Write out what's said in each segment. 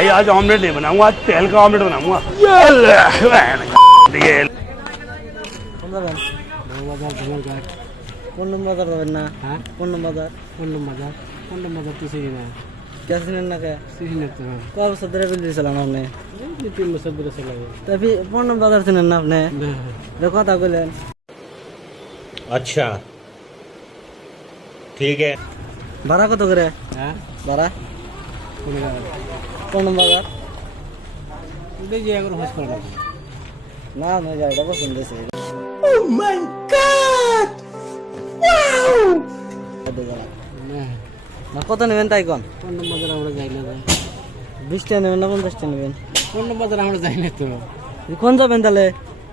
भाई आज ऑमलेट नहीं बनाऊंगा, आज तेल का ऑमलेट बनाऊंगा। পল্লম বাজার যাবেন না? হ্যাঁ পল্লম বাজার পল্লম বাজার তো চিনি না কে চিনেন না কে? চিনি না তো ক বছর ধরে বিল ছিলেন আপনি? এই 3 বছর ধরে চলে গেল তা পল্লম বাজার চিনেন না আপনি? না এটা কথা বললেন। अच्छा ठीक है। ভাড়া কত করে? হ্যাঁ ভাড়া কোন জায়গা পল্লম বাজার? ওই যে একবার হোস করলাম না না জায়গাটা পছন্দ হয়েছে। না না কত নেবেন তাই কোন? পল্লম বাজার আমরা যাই না 20 টা নেবেন না 50 টা নেবেন? পল্লম বাজার আমরা যাই না তো কোন যাবেন তাহলে?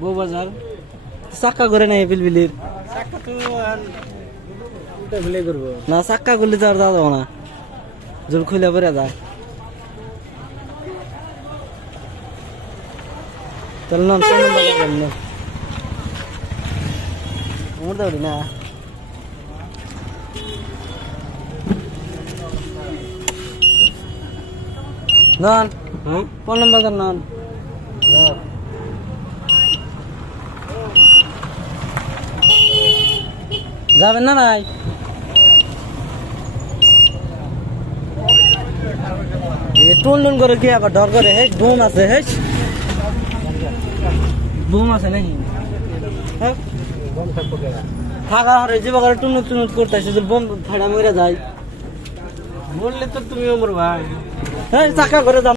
বউ বাজার চাক্কা করে নাই বিলবিলির? চাকা তো আর ওটা ভুলে করবো না চাক্কা করলে তো আর যাওয়া যাবো না, জল খুলে পড়ে যায়। তাহলে না পল্লম বাজার যাবেন না? আমার দাঁড়ি না নন হ্যাঁ পল্লম বাজার নন যাবেন না নাই? টুন টুন করে কি আবার ডর করে? হেস বুম আছে, হেস বুম আছে নাকি? হ্যাঁ থাকা হরে যে বাগারে টুনুট টুনুট করতেছে যে বোম ফাড়া মরে যায়। বললে তো তুমি আমার ভাই হ্যাঁ চাকা করে যান।